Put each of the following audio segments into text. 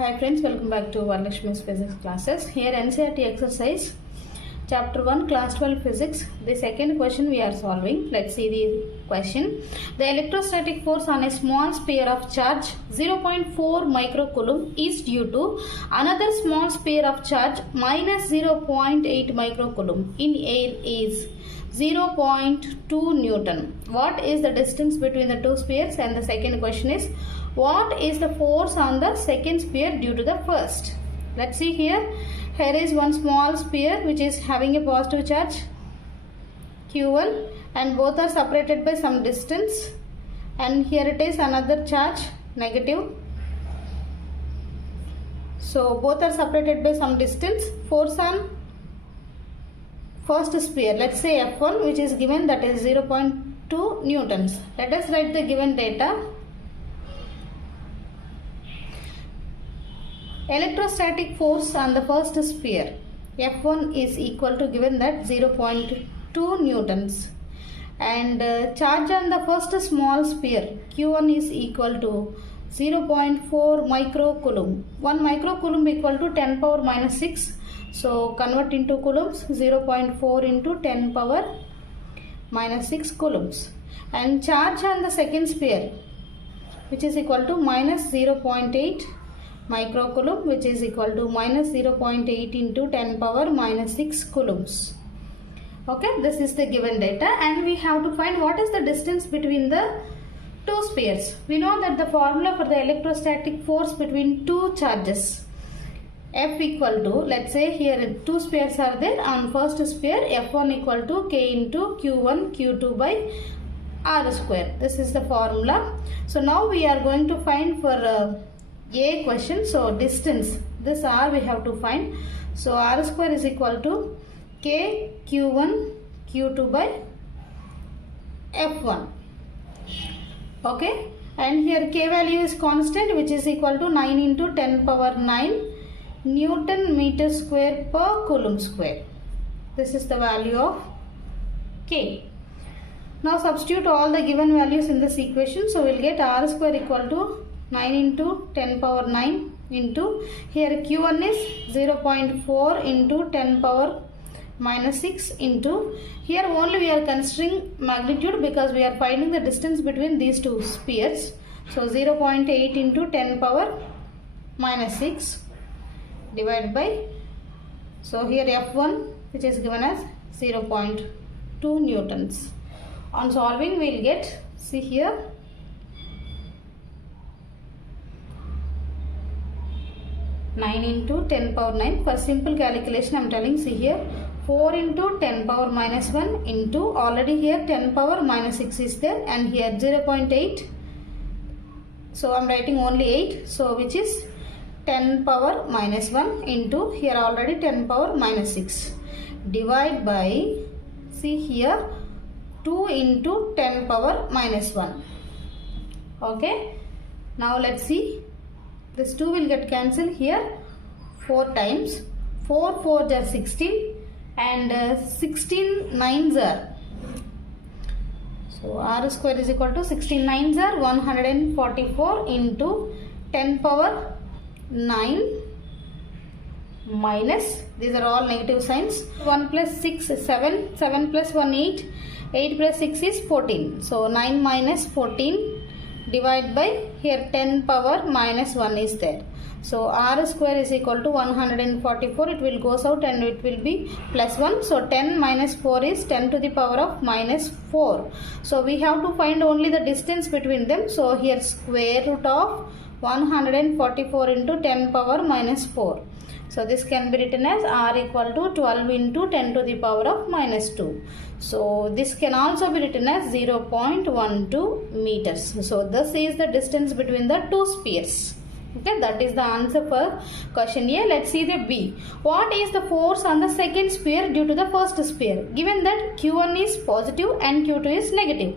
Hi friends, welcome back to Varalakshmi's physics classes. Here NCERT exercise chapter 1 class 12 physics. The second question we are solving. Let's see the question. The electrostatic force on a small sphere of charge 0.4 microcoulomb is due to another small sphere of charge minus 0.8 microcoulomb in air is 0.2 Newton. What is the distance between the two spheres? And the second question is, what is the force on the second sphere due to the first? Let's see here. Here is one small sphere which is having a positive charge Q1 and both are separated by some distance, and here it is another charge negative. So both are separated by some distance. Force on first sphere, let's say F1, which is given, that is 0.2 newtons. Let us write the given data. Electrostatic force on the first sphere F1 is equal to, given that, 0.2 newtons, and charge on the first small sphere Q1 is equal to 0.4 microcoulomb. 1 microcoulomb equal to 10 power minus 6. So convert into coulombs. 0.4 into 10 power minus 6 coulombs. And charge on the second sphere, which is equal to minus 0.8 microcoulomb, which is equal to minus 0.8 into 10 power minus 6 coulombs. Okay, this is the given data, and we have to find what is the distance between the two spheres. We know that the formula for the electrostatic force between two charges, F equal to, let's say here two spheres are there. On first sphere, F1 equal to K into Q1 Q2 by R square. This is the formula. So now we are going to find for A question. So distance, this R we have to find. So R square is equal to K Q1 Q2 by F1. Okay, and here K value is constant, which is equal to 9 into 10 power 9 Newton meter square per coulomb square. This is the value of K. Now substitute all the given values in this equation. So we'll get R square equal to 9 into 10 power 9 into, here Q1 is 0.4 into 10 power minus 6 into, here only we are considering magnitude because we are finding the distance between these two spheres. So 0.8 into 10 power minus 6 divided by, so here F1, which is given as 0.2 newtons. On solving we will get, see here, nine into 10 power 9. For simple calculation I am telling, see here, 4 into 10 power minus 1 into, already here 10 power minus 6 is there, and here 0.8. So I am writing only 8. So which is 10 power minus 1 into, here already 10 power minus 6. Divide by, see here, 2 into 10 power minus 1. Okay. Now let's see. This 2 will get cancelled here 4 times. 4 4s are 16 and 16 9s are. So R square is equal to 16 9s are 144 into 10 power 9 minus, these are all negative signs, 1 plus 6 is 7, 7 plus 1 8, 8 plus 6 is 14. So 9 minus 14 divide by, here 10 power minus 1 is there. So R square is equal to 144. It will goes out and it will be plus 1. So 10 minus 4 is 10 to the power of minus 4. So we have to find only the distance between them. So here square root of 144 into 10 power minus 4. So this can be written as R equal to 12 into 10 to the power of minus 2. So this can also be written as 0.12 meters. So this is the distance between the two spheres. Okay, that is the answer for question A. Let's see the B. What is the force on the second sphere due to the first sphere? Given that Q1 is positive and Q2 is negative.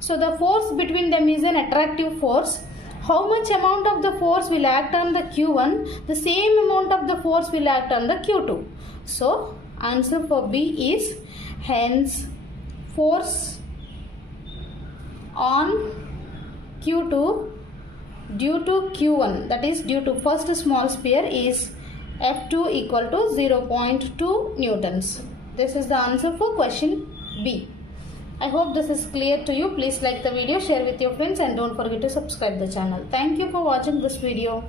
So the force between them is an attractive force. How much amount of the force will act on the Q1? The same amount of the force will act on the Q2. So answer for B is, hence force on Q2 due to Q1, that is due to first small sphere, is F2 equal to 0.2 newtons. This is the answer for question B. I hope this is clear to you. Please like the video, share with your friends, and don't forget to subscribe the channel. Thank you for watching this video.